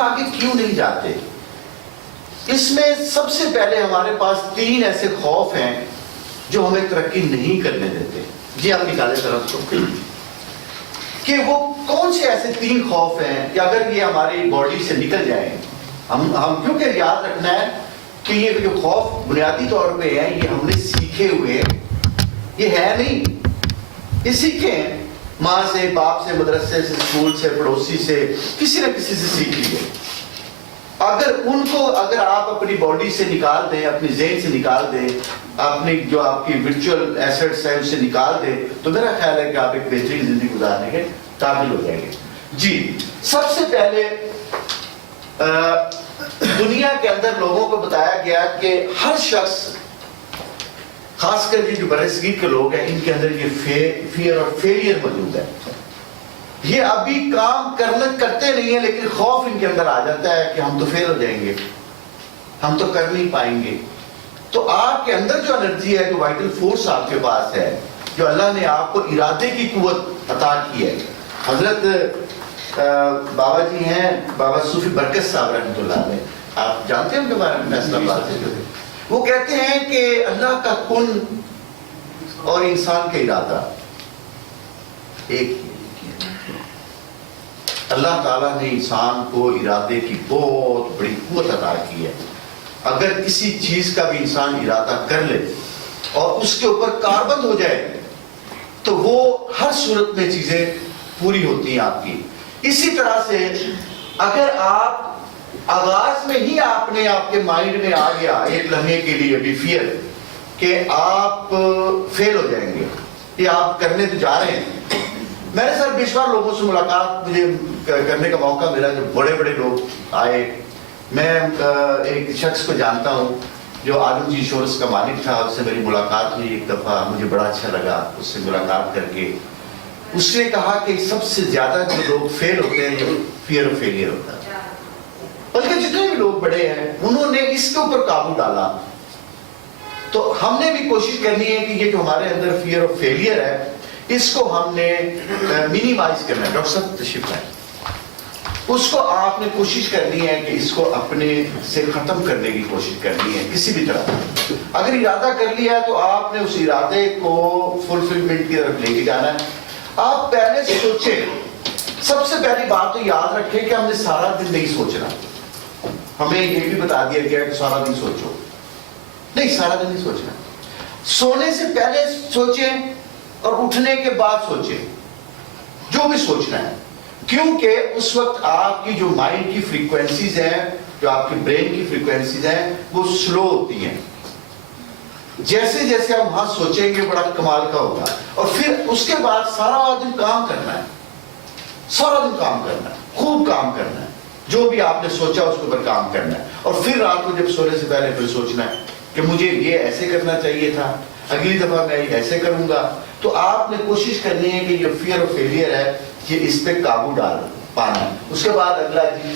ہم آگے کیوں نہیں جاتے؟ اس میں سب سے پہلے ہمارے پاس 3 ایسے خوف ہیں جو ہمیں ترقی نہیں کرنے دیتے. جی آپ نکالے طرف کو کہ وہ کون سے ایسے 3 خوف ہیں کہ اگر یہ ہماری باڈی سے نکل جائیں, ہم کیونکہ یاد رکھنا ہے کہ یہ جو خوف بنیادی طور پہ ہے یہ ہم نے سیکھے ہوئے, یہ ہے نہیں, یہ سیکھے ہیں ماں سے, باپ سے, مدرسے سے, اسکول سے, پڑوسی سے, کسی نہ کسی سے سیکھ لیے. اگر آپ اپنی باڈی سے نکال دیں, اپنی ذہن سے نکال دیں, اپنی جو آپ کی ورچوئل ایسٹس ہیں اس سے نکال دیں, تو میرا خیال ہے کہ آپ ایک بہترین زندگی گزارنے کے قابل ہو جائیں گے. جی سب سے پہلے دنیا کے اندر لوگوں کو بتایا گیا کہ ہر شخص, خاص کر جو برصغیر کے لوگ ہیں, ان کے اندر یہ فیئر اور فیلئر موجود ہے. یہ ابھی کام کرتے نہیں ہیں لیکن خوف ان کے اندر آ جاتا ہے کہ ہم تو فیل ہو جائیں گے, ہم تو کر نہیں پائیں گے. تو آپ کے اندر جو انرجی ہے, جو وائٹل فورس آپ کے پاس ہے, جو اللہ نے آپ کو ارادے کی قوت عطا کی ہے. حضرت بابا جی ہیں, بابا صوفی برکت صاحب رحمۃ اللہ علیہ, آپ جانتے ہیں ان کے بارے میں, فیصلہ آباد سے جو ہے, وہ کہتے ہیں کہ اللہ کا کن اور انسان کا ارادہ ایک ہی. اللہ تعالیٰ نے انسان کو ارادے کی بہت بڑی قوت عطا کی ہے. اگر کسی چیز کا بھی انسان ارادہ کر لے اور اس کے اوپر کاربند ہو جائے تو وہ ہر صورت میں چیزیں پوری ہوتی ہیں آپ کی. اسی طرح سے اگر آپ آغاز میں ہی آپ کے مائنڈ میں آ گیا ایک لمحے کے لیے بھی فیئر کہ آپ فیل ہو جائیں گے, یہ آپ کرنے تو جا رہے ہیں. میں نے سر بیشمار لوگوں سے ملاقات مجھے کرنے کا موقع ملا, جو بڑے بڑے لوگ آئے. میں ایک شخص کو جانتا ہوں جو عالم جی انشورنس کا مالک تھا, اس سے میری ملاقات ہوئی ایک دفعہ, مجھے بڑا اچھا لگا اس سے ملاقات کر کے. اس نے کہا کہ سب سے زیادہ جو لوگ فیل ہوتے ہیں جو فیئر آف فیلئر ہوتا ہے, بلکہ جتنے بھی لوگ بڑے ہیں انہوں نے اس کے اوپر قابو ڈالا. تو ہم نے بھی کوشش کرنی ہے کہ یہ جو ہمارے اندر فیئر آف فیلئر ہے اس کو ہم نے منیمائز کرنا ہے. ڈاکٹر صاحب تشریف لائیں, اس کو آپ نے کوشش کرنی ہے کہ اس کو اپنے سے ختم کرنے کی کوشش کرنی ہے کسی بھی طرح. اگر ارادہ کر لیا ہے تو آپ نے اس ارادے کو فلفلمنٹ کی طرف لے کے جانا ہے. آپ پہلے سے سوچیں, سب سے پہلی بات تو یاد رکھیں کہ ہم نے سارا دن نہیں سوچنا. ہمیں یہ بھی بتا دیا گیا کہ سارا دن سوچو, نہیں سارا دن نہیں سوچنا. سونے سے پہلے سوچیں اور اٹھنے کے بعد سوچیں جو بھی سوچنا ہے, کیونکہ اس وقت آپ کی جو مائنڈ کی فریکوینسیز ہیں, جو آپ کی برین کی فریکوینسیز ہیں, وہ سلو ہوتی ہیں. جیسے جیسے ہم وہاں سوچیں گے بڑا کمال کا ہوگا, اور پھر اس کے بعد سارا دن کام کرنا ہے, سارا دن کام کرنا ہے, خوب کام کرنا ہے, جو بھی آپ نے سوچا اس کے اوپر کام کرنا ہے. اور پھر رات کو جب سونے سے پہلے پھر سوچنا ہے کہ مجھے یہ ایسے کرنا چاہیے تھا, اگلی دفعہ میں یہ ایسے کروں گا. تو آپ نے کوشش کرنی ہے کہ یہ فیئر آف فیلئر ہے یہ اس پہ قابو ڈال پانا. اس کے بعد اگلا جی